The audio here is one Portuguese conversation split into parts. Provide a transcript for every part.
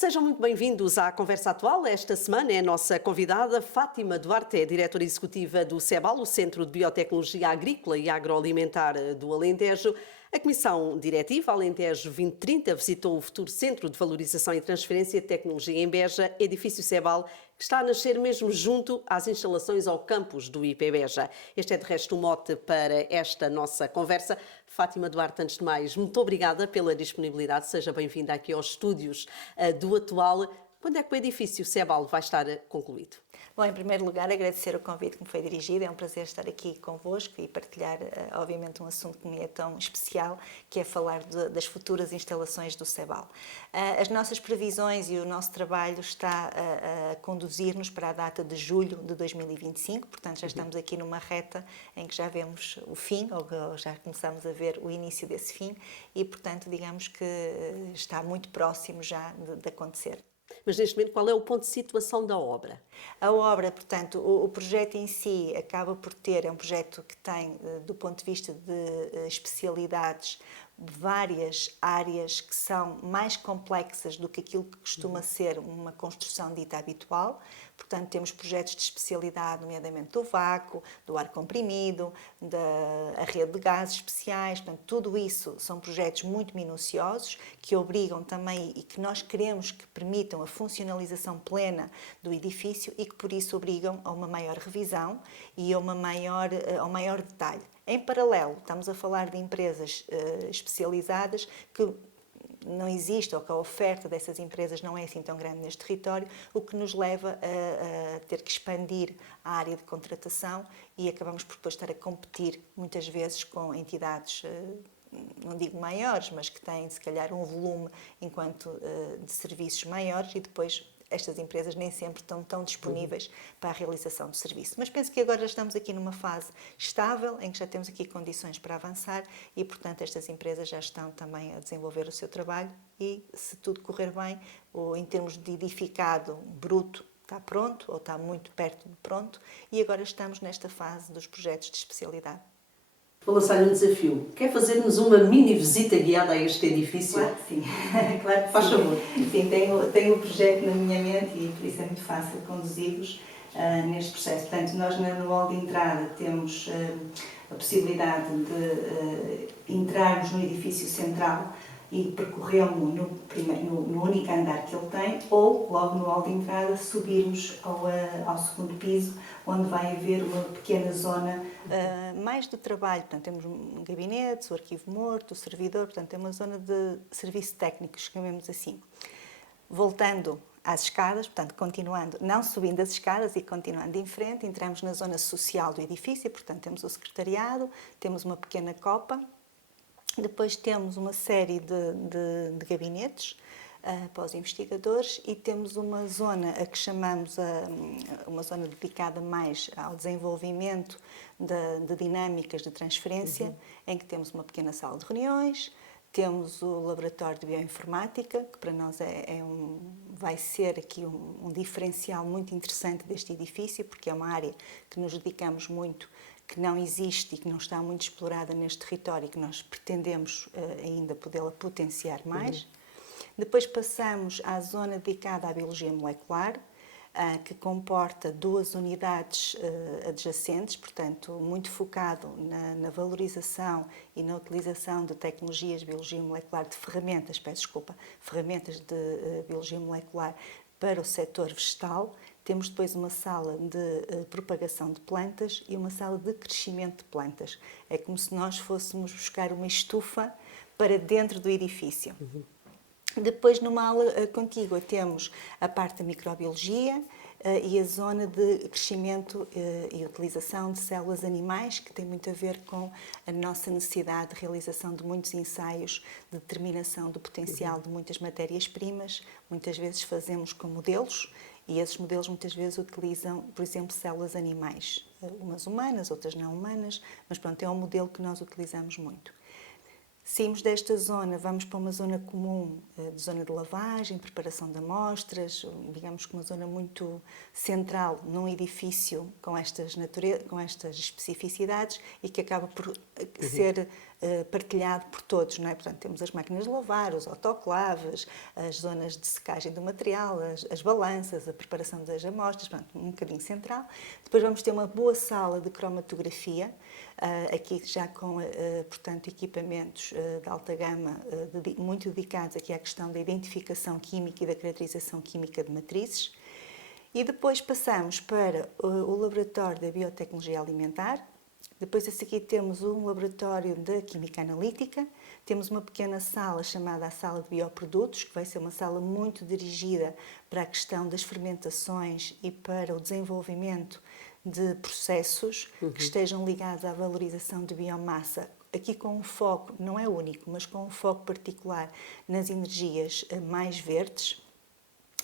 Sejam muito bem-vindos à Conversa Atual. Esta semana é a nossa convidada Fátima Duarte, é diretora executiva do CEBAL, o Centro de Biotecnologia Agrícola e Agroalimentar do Alentejo. A Comissão Diretiva Alentejo 2030 visitou o futuro Centro de Valorização e Transferência de Tecnologia em Beja, edifício CEBAL, que está a nascer mesmo junto às instalações ao campus do IP Beja. Este é, de resto, o mote para esta nossa conversa. Fátima Duarte, antes de mais, muito obrigada pela disponibilidade. Seja bem-vinda aqui aos estúdios do Atual. Quando é que o edifício CEBAL vai estar concluído? Bom, em primeiro lugar, agradecer o convite que me foi dirigido. É um prazer estar aqui convosco e partilhar, obviamente, um assunto que me é tão especial, que é falar das futuras instalações do CEBAL. As nossas previsões e o nosso trabalho está a conduzir-nos para a data de julho de 2025, portanto, já estamos aqui numa reta em que já vemos o fim, ou já começamos a ver o início desse fim, e, portanto, digamos que está muito próximo já de acontecer. Mas, neste momento, qual é o ponto de situação da obra? A obra, portanto, o projeto em si acaba por ter, é um projeto que tem, do ponto de vista de especialidades, várias áreas que são mais complexas do que aquilo que costuma ser uma construção dita habitual. Portanto, temos projetos de especialidade, nomeadamente do vácuo, do ar comprimido, da rede de gases especiais. Portanto, tudo isso são projetos muito minuciosos que obrigam também e que nós queremos que permitam a funcionalização plena do edifício e que, por isso, obrigam a uma maior revisão e ao maior detalhe. Em paralelo, estamos a falar de empresas especializadas que não existe, ou que a oferta dessas empresas não é assim tão grande neste território, o que nos leva a ter que expandir a área de contratação e acabamos por depois estar a competir muitas vezes com entidades, não digo maiores, mas que têm se calhar um volume enquanto de serviços maiores e depois estas empresas nem sempre estão tão disponíveis para a realização do serviço. Mas penso que agora já estamos aqui numa fase estável, em que já temos aqui condições para avançar e, portanto, estas empresas já estão também a desenvolver o seu trabalho e, se tudo correr bem, em termos de edificado bruto, está pronto ou está muito perto de pronto e agora estamos nesta fase dos projetos de especialidade. Vou lançar-lhe um desafio. Quer fazer-nos uma mini visita guiada a este edifício? Claro que sim. Claro que Faz sim. favor. Sim, tenho o projeto na minha mente e por isso é muito fácil conduzir-vos neste processo. Portanto, nós no hall de entrada temos a possibilidade de entrarmos no edifício central e percorrê-lo no único andar que ele tem, ou, logo no hall de entrada, subirmos ao segundo piso, onde vai haver uma pequena zona mais de trabalho. Portanto, temos um gabinete, o arquivo morto, o servidor, portanto, é uma zona de serviço técnico, chamemos assim. Voltando às escadas, portanto, continuando, não subindo as escadas e continuando em frente, entramos na zona social do edifício, portanto, temos o secretariado, temos uma pequena copa. Depois temos uma série de gabinetes para os investigadores e temos uma zona a que chamamos uma zona dedicada mais ao desenvolvimento de dinâmicas de transferência, em que temos uma pequena sala de reuniões, temos o laboratório de bioinformática, que para nós vai ser aqui um diferencial muito interessante deste edifício, porque é uma área que nos dedicamos muito, que não existe e que não está muito explorada neste território e que nós pretendemos ainda podê-la potenciar mais. Depois passamos à zona dedicada à biologia molecular, que comporta 2 unidades adjacentes, portanto, muito focado na valorização e na utilização de tecnologias de biologia molecular, de ferramentas, ferramentas de biologia molecular para o setor vegetal. Temos depois uma sala de propagação de plantas e uma sala de crescimento de plantas. É como se nós fôssemos buscar uma estufa para dentro do edifício. Depois, numa aula contígua, temos a parte da microbiologia e a zona de crescimento e utilização de células animais, que tem muito a ver com a nossa necessidade de realização de muitos ensaios, de determinação do potencial de muitas matérias-primas. Muitas vezes fazemos com modelos e esses modelos muitas vezes utilizam, por exemplo, células animais, umas humanas, outras não humanas, mas pronto, é um modelo que nós utilizamos muito. Saímos desta zona, vamos para uma zona comum, de zona de lavagem, preparação de amostras, digamos que uma zona muito central num edifício com estas especificidades e que acaba por ser partilhado por todos, não é? Portanto, temos as máquinas de lavar, os autoclaves, as zonas de secagem do material, as balanças, a preparação das amostras, portanto, um bocadinho central. Depois vamos ter uma boa sala de cromatografia, aqui já com, portanto, equipamentos de alta gama, muito dedicados aqui à questão da identificação química e da caracterização química de matrizes. E depois passamos para o laboratório da biotecnologia alimentar. Depois a seguir temos um laboratório da química analítica, temos uma pequena sala chamada a sala de bioprodutos, que vai ser uma sala muito dirigida para a questão das fermentações e para o desenvolvimento de processos que estejam ligados à valorização de biomassa, aqui com um foco, não é único, mas com um foco particular nas energias mais verdes.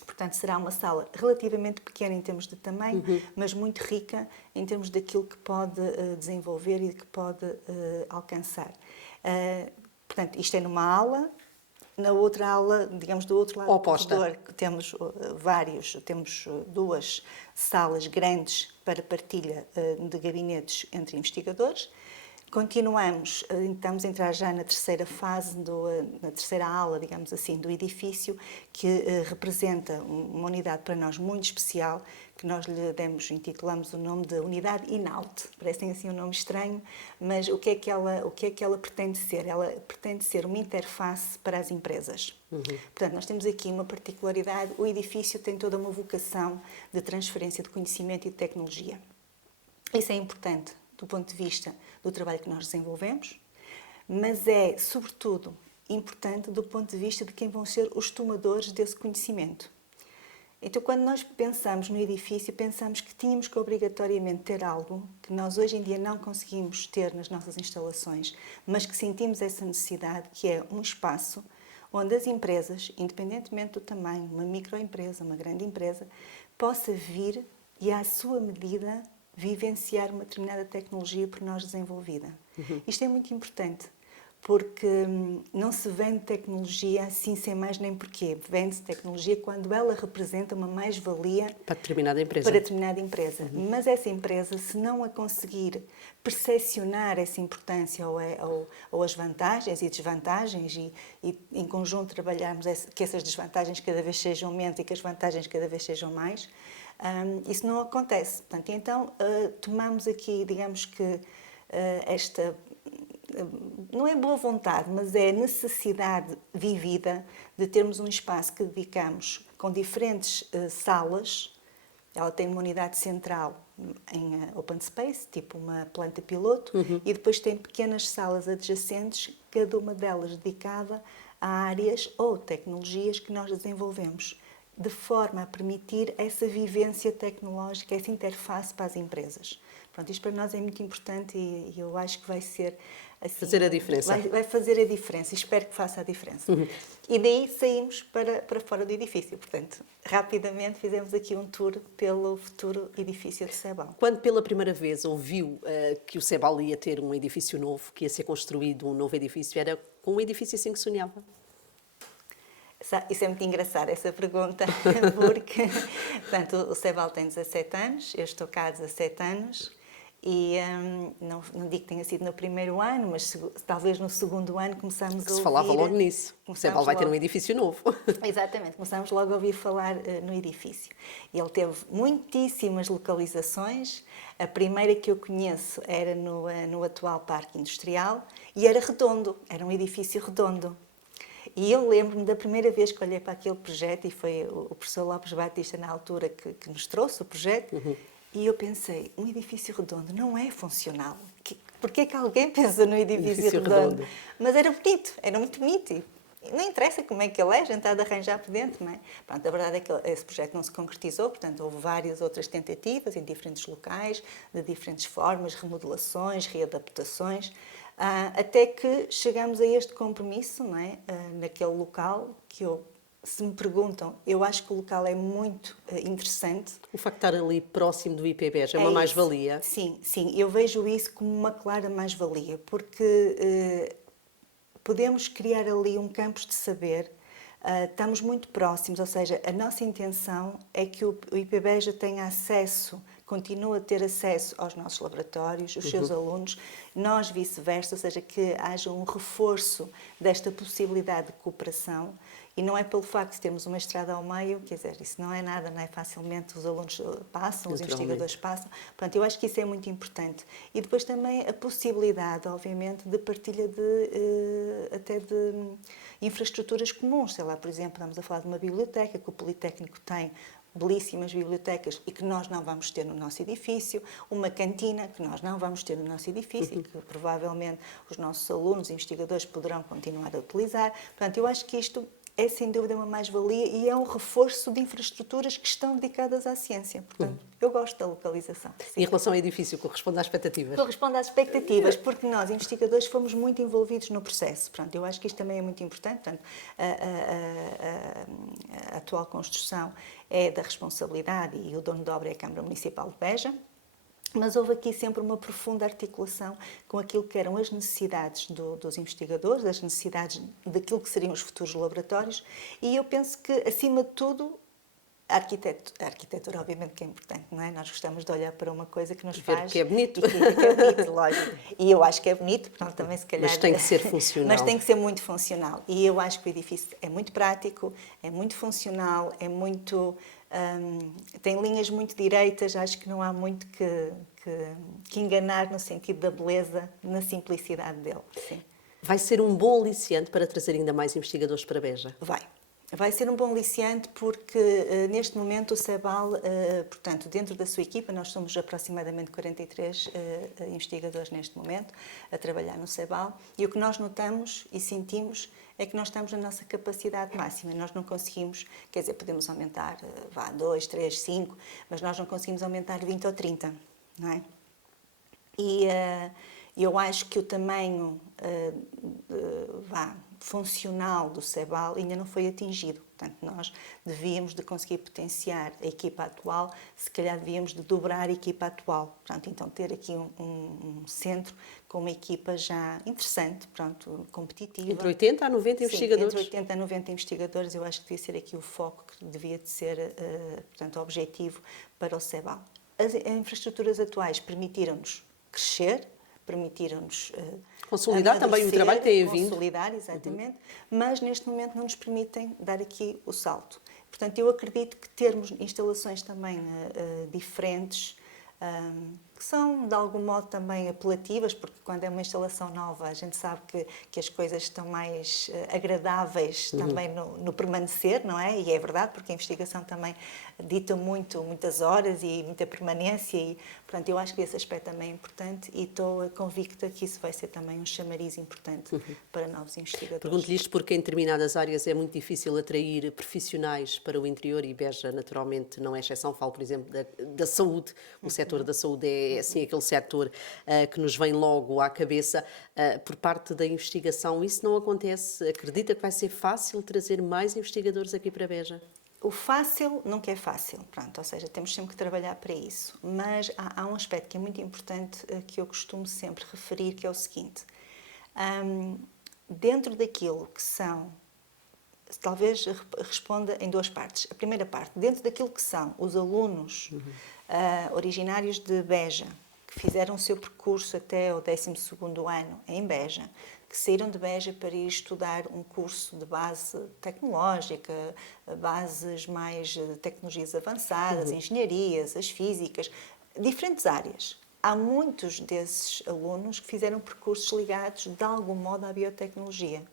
Portanto, será uma sala relativamente pequena em termos de tamanho, mas muito rica em termos daquilo que pode desenvolver e que pode alcançar. Portanto, isto é numa aula. Na outra aula, digamos, do outro lado oposta do corredor, temos duas salas grandes para partilha de gabinetes entre investigadores. Continuamos, estamos a entrar já na terceira fase, na terceira ala, digamos assim, do edifício, que representa uma unidade para nós muito especial, que nós lhe intitulamos o nome de Unidade INAUT. Parecem assim um nome estranho, mas o que é que ela pretende ser? Ela pretende ser uma interface para as empresas. Portanto, nós temos aqui uma particularidade, o edifício tem toda uma vocação de transferência de conhecimento e de tecnologia. Isso é importante do ponto de vista do trabalho que nós desenvolvemos, mas é, sobretudo, importante do ponto de vista de quem vão ser os tomadores desse conhecimento. Então, quando nós pensamos no edifício, pensamos que tínhamos que obrigatoriamente ter algo que nós hoje em dia não conseguimos ter nas nossas instalações, mas que sentimos essa necessidade, que é um espaço onde as empresas, independentemente do tamanho, uma microempresa, uma grande empresa, possa vir e, à sua medida, vivenciar uma determinada tecnologia por nós desenvolvida. Isto é muito importante, porque não se vende tecnologia assim sem mais nem porquê. Vende-se tecnologia quando ela representa uma mais-valia para determinada empresa. Mas essa empresa, se não a conseguir percepcionar essa importância ou as vantagens e desvantagens e em conjunto trabalharmos que essas desvantagens cada vez sejam menos e que as vantagens cada vez sejam mais, isso não acontece. Portanto, então, tomamos aqui, digamos que esta, não é boa vontade, mas é necessidade vivida de termos um espaço que dedicamos com diferentes salas. Ela tem uma unidade central em open space, tipo uma planta piloto, e depois tem pequenas salas adjacentes, cada uma delas dedicada a áreas ou tecnologias que nós desenvolvemos, de forma a permitir essa vivência tecnológica, essa interface para as empresas. Pronto, isto para nós é muito importante e eu acho que vai ser assim, fazer a diferença. Vai fazer a diferença, espero que faça a diferença. E daí saímos para fora do edifício. Portanto, rapidamente fizemos aqui um tour pelo futuro edifício de Sebal. Quando pela primeira vez ouviu que o Sebal ia ter um edifício novo, que ia ser construído um novo edifício, era com um edifício assim que sonhava? Isso é muito engraçado, essa pergunta, porque portanto, o Sebal tem 17 anos, eu estou cá há 17 anos e não digo que tenha sido no primeiro ano, mas talvez no segundo ano começamos a ouvir... Se falava logo nisso, o Sebal vai ter um edifício novo. Exatamente, começamos logo a ouvir falar no edifício. Ele teve muitíssimas localizações, a primeira que eu conheço era no atual Parque Industrial e era redondo, era um edifício redondo. E eu lembro-me da primeira vez que olhei para aquele projeto, e foi o professor Lopes Batista, na altura, que nos trouxe o projeto, e eu pensei, um edifício redondo não é funcional. Porquê é que alguém pensa no edifício redondo? Mas era bonito, era muito bonito. E não interessa como é que ele é, a gente há de arranjar por dentro, não é? Pronto, a verdade é que esse projeto não se concretizou, portanto, houve várias outras tentativas em diferentes locais, de diferentes formas, remodelações, readaptações, até que chegamos a este compromisso, não é? Naquele local, que se me perguntam, eu acho que o local é muito interessante. O facto de estar ali próximo do IPBES é uma mais-valia? Sim, eu vejo isso como uma clara mais-valia, porque podemos criar ali um campus de saber. Estamos muito próximos, ou seja, a nossa intenção é que o IPBEJA tenha acesso, continue a ter acesso aos nossos laboratórios, os seus alunos, nós vice-versa, ou seja, que haja um reforço desta possibilidade de cooperação. E não é pelo facto de termos uma estrada ao meio, quer dizer, isso não é nada, não é? Facilmente os alunos passam, os investigadores passam. Portanto, eu acho que isso é muito importante. E depois também a possibilidade, obviamente, de partilha até de infraestruturas comuns. Sei lá, por exemplo, estamos a falar de uma biblioteca que o Politécnico tem, belíssimas bibliotecas e que nós não vamos ter no nosso edifício, uma cantina que nós não vamos ter no nosso edifício e que provavelmente os nossos alunos, investigadores poderão continuar a utilizar. Portanto, eu acho que isto é sem dúvida uma mais-valia e é um reforço de infraestruturas que estão dedicadas à ciência. Portanto, eu gosto da localização. Sim. Em relação ao edifício, corresponde às expectativas? Corresponde às expectativas, porque nós, investigadores, fomos muito envolvidos no processo. Portanto, eu acho que isto também é muito importante. Portanto, a atual construção é da responsabilidade e o dono de obra é a Câmara Municipal de Beja. Mas houve aqui sempre uma profunda articulação com aquilo que eram as necessidades dos investigadores, as necessidades daquilo que seriam os futuros laboratórios, e eu penso que, acima de tudo, a arquitetura obviamente que é importante, não é? Nós gostamos de olhar para uma coisa que nos faz... que é bonito. Que é bonito, lógico. E eu acho que é bonito, portanto também se calhar... Mas tem que ser funcional. Mas tem que ser muito funcional. E eu acho que o edifício é muito prático, é muito funcional, é muito... tem linhas muito direitas, acho que não há muito que enganar no sentido da beleza, na simplicidade dele. Sim. Vai ser um bom aliciante para trazer ainda mais investigadores para Beja? Vai ser um bom aliciante porque, neste momento, o CEBAL, portanto, dentro da sua equipa, nós somos aproximadamente 43 investigadores neste momento a trabalhar no CEBAL, e o que nós notamos e sentimos é que nós estamos na nossa capacidade máxima. Nós não conseguimos, quer dizer, podemos aumentar 2, 3, 5, mas nós não conseguimos aumentar 20 ou 30, não é? E eu acho que o tamanho funcional do CEBAL ainda não foi atingido. Portanto, nós devíamos de conseguir potenciar a equipa atual, se calhar devíamos de dobrar a equipa atual. Portanto, então ter aqui um centro com uma equipa já interessante, pronto, competitiva. Entre 80 a 90 investigadores? Entre 80 a 90 investigadores, eu acho que devia ser aqui o foco que devia de ser, portanto, objetivo para o CEBAL. As infraestruturas atuais permitiram-nos crescer, permitiram-nos consolidar também o trabalho que tem vindo. Consolidar, exatamente, mas neste momento não nos permitem dar aqui o salto. Portanto, eu acredito que termos instalações também diferentes, que são de algum modo também apelativas, porque quando é uma instalação nova a gente sabe que as coisas estão mais agradáveis também no permanecer, não é? E é verdade, porque a investigação também dita muitas horas e muita permanência e, portanto, eu acho que esse aspecto também é importante e estou convicta que isso vai ser também um chamariz importante para novos investigadores. Pergunto-lhe isto porque em determinadas áreas é muito difícil atrair profissionais para o interior e Beja naturalmente não é exceção. Falo, por exemplo, da saúde. O setor da saúde é assim aquele setor que nos vem logo à cabeça por parte da investigação. Isso não acontece? Acredita que vai ser fácil trazer mais investigadores aqui para Beja? O fácil nunca é fácil, pronto, ou seja, temos sempre que trabalhar para isso. Mas há um aspecto que é muito importante que eu costumo sempre referir, que é o seguinte. Dentro daquilo que são, talvez responda em duas partes. A primeira parte, dentro daquilo que são os alunos originários de Beja, que fizeram o seu percurso até o 12º ano em Beja, que saíram de Beja para ir estudar um curso de base tecnológica, bases mais de tecnologias avançadas, engenharias, as físicas, diferentes áreas. Há muitos desses alunos que fizeram percursos ligados, de algum modo, à biotecnologia.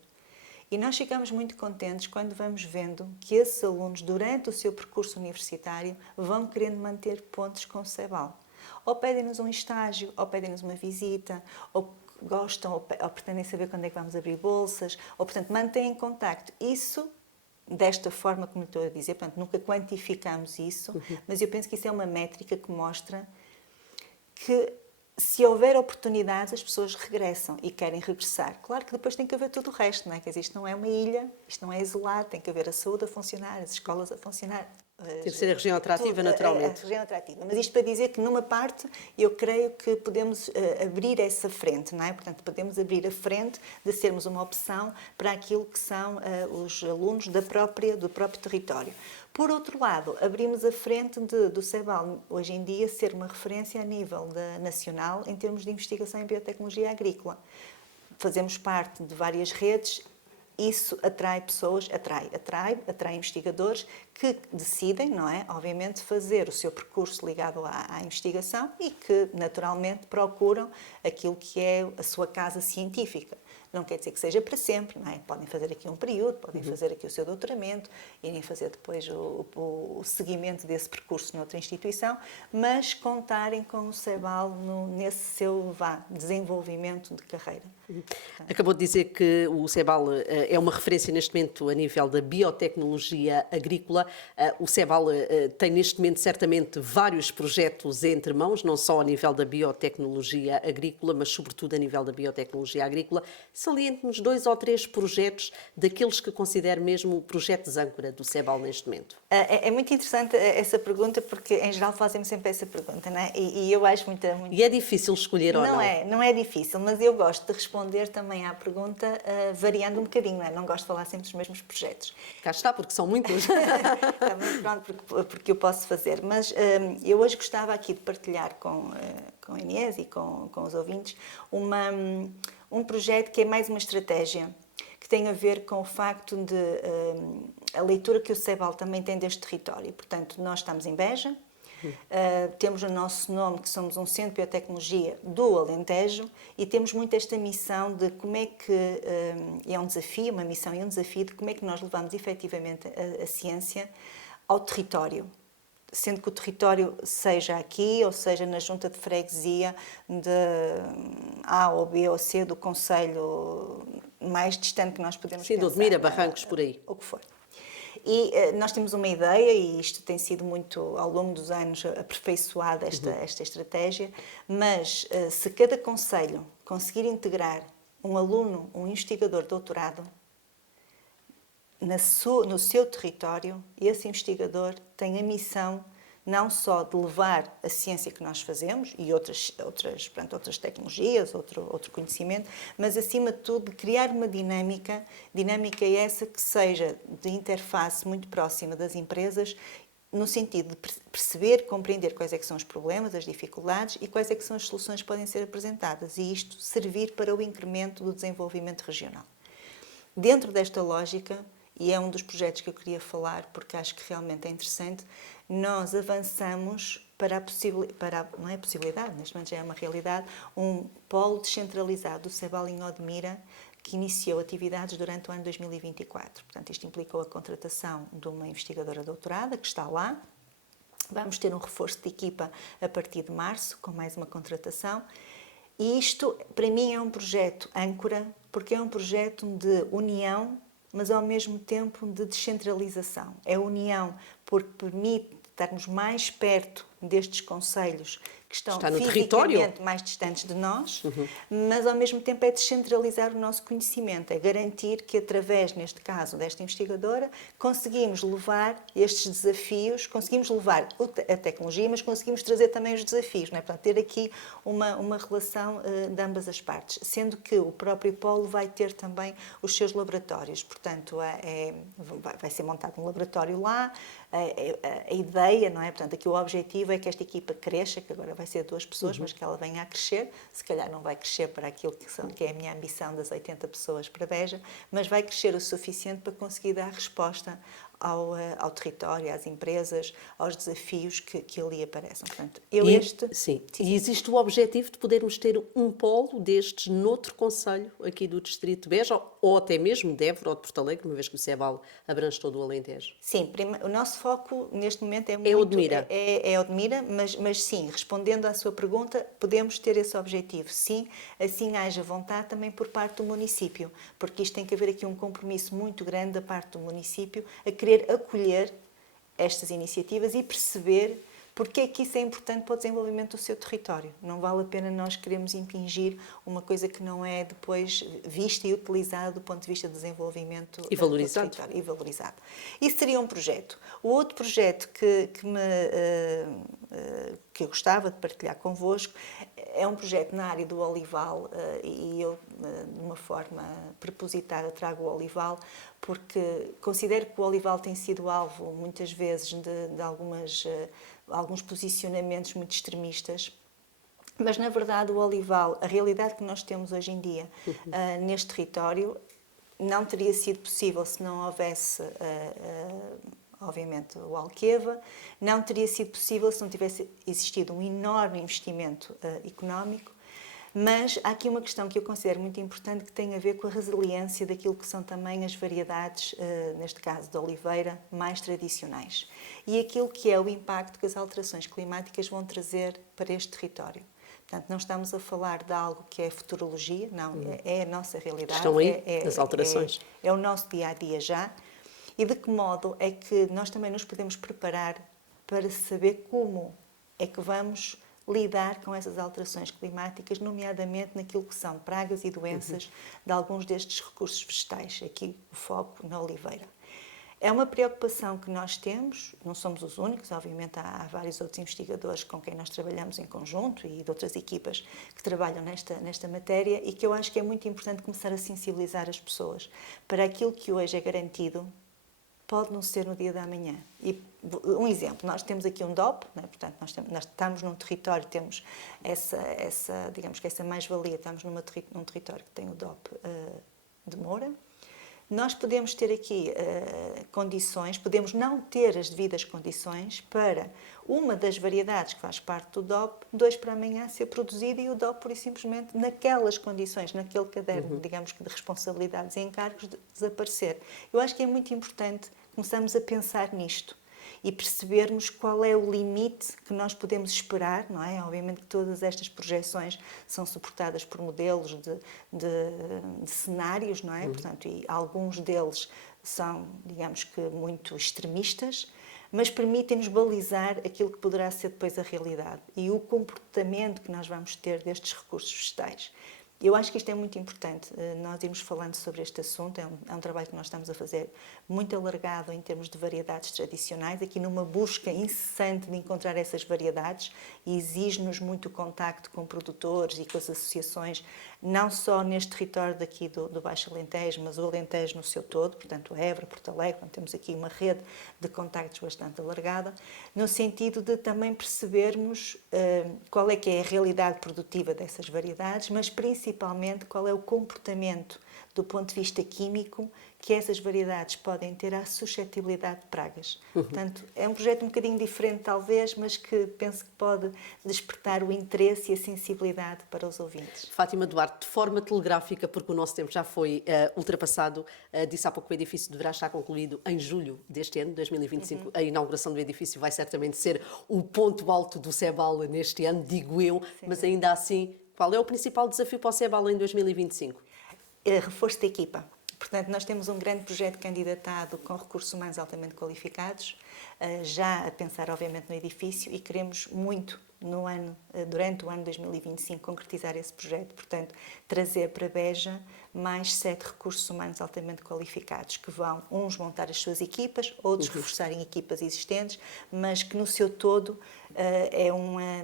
E nós ficamos muito contentes quando vamos vendo que esses alunos, durante o seu percurso universitário, vão querendo manter pontos com o CEBAL. Ou pedem-nos um estágio, ou pedem-nos uma visita, ou gostam ou pretendem saber quando é que vamos abrir bolsas, ou, portanto, mantêm contacto. Isso, desta forma como estou a dizer, portanto, nunca quantificamos isso, mas eu penso que isso é uma métrica que mostra que, se houver oportunidades, as pessoas regressam e querem regressar. Claro que depois tem que haver tudo o resto, não é? Quer dizer, isto não é uma ilha, isto não é isolado, tem que haver a saúde a funcionar, as escolas a funcionar, Tem que ser a região atrativa, naturalmente. A região atrativa. Mas isto para dizer que, numa parte, eu creio que podemos abrir essa frente, não é? Portanto, podemos abrir a frente de sermos uma opção para aquilo que são os alunos do próprio território. Por outro lado, abrimos a frente do CEBAL, hoje em dia, ser uma referência a nível nacional em termos de investigação em biotecnologia agrícola. Fazemos parte de várias redes. Isso atrai pessoas, atrai investigadores que decidem, não é? Obviamente, fazer o seu percurso ligado à investigação e que, naturalmente, procuram aquilo que é a sua casa científica. Não quer dizer que seja para sempre, não é? Podem fazer aqui um período, podem fazer aqui o seu doutoramento, irem fazer depois o seguimento desse percurso noutra instituição, mas contarem com o CEBAL nesse seu desenvolvimento de carreira. Acabou de dizer que o CEBAL é uma referência neste momento a nível da biotecnologia agrícola. O CEBAL tem neste momento certamente vários projetos entre mãos, não só a nível da biotecnologia agrícola, mas sobretudo a nível da biotecnologia agrícola. Saliente-nos 2 ou 3 projetos daqueles que considero mesmo projetos âncora do CEBAL neste momento. É muito interessante essa pergunta, porque em geral fazem-me sempre essa pergunta, não é? E eu acho muito... E é difícil escolher ou não? Não é difícil, mas eu gosto de responder também à pergunta variando um bocadinho, não é? Não gosto de falar sempre dos mesmos projetos. Cá está, porque são muitos. Pronto, porque eu posso fazer. Mas eu hoje gostava aqui de partilhar com a Inês e com os ouvintes um projeto que é mais uma estratégia, que tem a ver com o facto de a leitura que o CEBAL também tem deste território. Portanto, nós estamos em Beja, temos o nosso nome, que somos um centro de biotecnologia do Alentejo, e temos muito esta missão de como é que, é um desafio, uma missão e um desafio de como é que nós levamos efetivamente a ciência ao território. Sendo que o território seja aqui, ou seja na junta de freguesia de A ou B ou C do concelho mais distante que nós podemos pensar. Sim, de Odmira, Barrancos, por aí. O que for. E nós temos uma ideia, e isto tem sido muito, ao longo dos anos, aperfeiçoada esta estratégia, mas se cada concelho conseguir integrar um aluno, um investigador de doutorado, no seu território, esse investigador tem a missão não só de levar a ciência que nós fazemos e outras tecnologias, outro conhecimento, mas acima de tudo de criar uma dinâmica essa que seja de interface muito próxima das empresas, no sentido de perceber, compreender quais é que são os problemas, as dificuldades e quais é que são as soluções que podem ser apresentadas, e isto servir para o incremento do desenvolvimento regional. Dentro desta lógica, e é um dos projetos que eu queria falar porque acho que realmente é interessante, nós avançamos não é a possibilidade, neste momento já é uma realidade, um polo descentralizado do CEBAL em Odmira, que iniciou atividades durante o ano 2024. Portanto, isto implicou a contratação de uma investigadora doutorada, que está lá. Vamos ter um reforço de equipa a partir de março, com mais uma contratação. E isto, para mim, é um projeto âncora, porque é um projeto de união, mas ao mesmo tempo de descentralização. É união porque permite estarmos mais perto destes concelhos que estão fisicamente mais distantes de nós, mas ao mesmo tempo é descentralizar o nosso conhecimento, é garantir que através, neste caso, desta investigadora, conseguimos levar estes desafios, conseguimos levar a tecnologia, mas conseguimos trazer também os desafios, não é? Portanto, ter aqui uma relação de ambas as partes, sendo que o próprio polo vai ter também os seus laboratórios, portanto, vai ser montado um laboratório lá, a ideia, não é? Portanto, aqui o objetivo é que esta equipa cresça, que agora vai ser 2 pessoas, mas que ela venha a crescer. Se calhar não vai crescer para aquilo que é a minha ambição das 80 pessoas para Beja, mas vai crescer o suficiente para conseguir dar resposta ao território, às empresas, aos desafios que ali aparecem. Portanto, Sim. E existe o objetivo de podermos ter um polo destes noutro concelho aqui do distrito de Beja, ou até mesmo de Évora ou de Porto Alegre, uma vez que o CEBAL abrange todo o Alentejo. Sim, o nosso foco neste momento é Odmira. É Odmira, mas sim, respondendo à sua pergunta, podemos ter esse objetivo. Sim, assim haja vontade também por parte do município, porque isto tem que haver aqui um compromisso muito grande da parte do município a querer acolher estas iniciativas e perceber Porque é que isso é importante para o desenvolvimento do seu território. Não vale a pena nós queremos impingir uma coisa que não é depois vista e utilizada do ponto de vista do desenvolvimento e valorizado. do território. E valorizado. Isso seria um projeto. O outro projeto que eu gostava de partilhar convosco é um projeto na área do olival e eu, de uma forma propositada, trago o olival porque considero que o olival tem sido alvo, muitas vezes, de alguns posicionamentos muito extremistas. Mas, na verdade, o olival, a realidade que nós temos hoje em dia neste território, não teria sido possível se não houvesse, obviamente, o Alqueva, não teria sido possível se não tivesse existido um enorme investimento económico, mas há aqui uma questão que eu considero muito importante que tem a ver com a resiliência daquilo que são também as variedades, neste caso da oliveira, mais tradicionais. E aquilo que é o impacto que as alterações climáticas vão trazer para este território. Portanto, não estamos a falar de algo que é futurologia, não, é a nossa realidade. Estão aí as alterações. É o nosso dia-a-dia já. E de que modo é que nós também nos podemos preparar para saber como é que vamos lidar com essas alterações climáticas, nomeadamente naquilo que são pragas e doenças de alguns destes recursos vegetais, aqui o foco na oliveira. É uma preocupação que nós temos, não somos os únicos, obviamente há vários outros investigadores com quem nós trabalhamos em conjunto e de outras equipas que trabalham nesta matéria e que eu acho que é muito importante começar a sensibilizar as pessoas para aquilo que hoje é garantido pode não ser no dia da manhã. E um exemplo, nós temos aqui um DOP, né? Portanto, nós estamos num território, temos digamos que essa mais-valia, estamos num território que tem o DOP de Moura. Nós podemos ter aqui condições, podemos não ter as devidas condições para uma das variedades que faz parte do DOP, 2 para amanhã ser produzida e o DOP, por e simplesmente, naquelas condições, naquele caderno, digamos que de responsabilidades e encargos, desaparecer. Eu acho que é muito importante começarmos a pensar nisto e percebermos qual é o limite que nós podemos esperar, não é? Obviamente que todas estas projeções são suportadas por modelos de cenários, não é? Portanto, e alguns deles são, digamos que, muito extremistas, mas permitem-nos balizar aquilo que poderá ser depois a realidade e o comportamento que nós vamos ter destes recursos vegetais. Eu acho que isto é muito importante, nós irmos falando sobre este assunto, é um trabalho que nós estamos a fazer muito alargado em termos de variedades tradicionais, aqui numa busca incessante de encontrar essas variedades e exige-nos muito contacto com produtores e com as associações, não só neste território daqui do Baixo Alentejo, mas o Alentejo no seu todo, portanto Évora, Porto Alegre, temos aqui uma rede de contactos bastante alargada, no sentido de também percebermos qual é que é a realidade produtiva dessas variedades, mas principalmente qual é o comportamento do ponto de vista químico que essas variedades podem ter à suscetibilidade de pragas. Portanto, é um projeto um bocadinho diferente talvez, mas que penso que pode despertar o interesse e a sensibilidade para os ouvintes. Fátima Duarte, de forma telegráfica, porque o nosso tempo já foi ultrapassado, disse há pouco que o edifício deverá estar concluído em julho deste ano, 2025. A inauguração do edifício vai certamente ser o ponto alto do CEBAL neste ano, digo eu, sim, mas ainda assim, qual é o principal desafio para o CEBAL em 2025? Reforço da equipa. Portanto, nós temos um grande projeto candidatado com recursos humanos altamente qualificados, já a pensar, obviamente, no edifício e queremos muito, durante o ano 2025, concretizar esse projeto. Portanto, trazer para Beja mais 7 recursos humanos altamente qualificados, que vão, uns montar as suas equipas, outros reforçarem equipas existentes, mas que no seu todo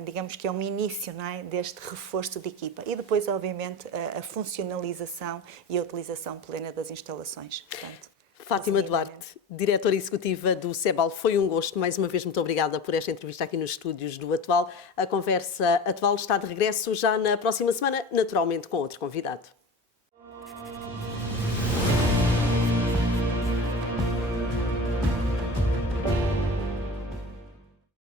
digamos que é um início, não é, deste reforço de equipa. E depois, obviamente, a funcionalização e a utilização plena das instalações. Portanto, Fátima Duarte, diretora executiva do CEBAL, foi um gosto. Mais uma vez, muito obrigada por esta entrevista aqui nos estúdios do Atual. A conversa Atual está de regresso já na próxima semana, naturalmente com outro convidado.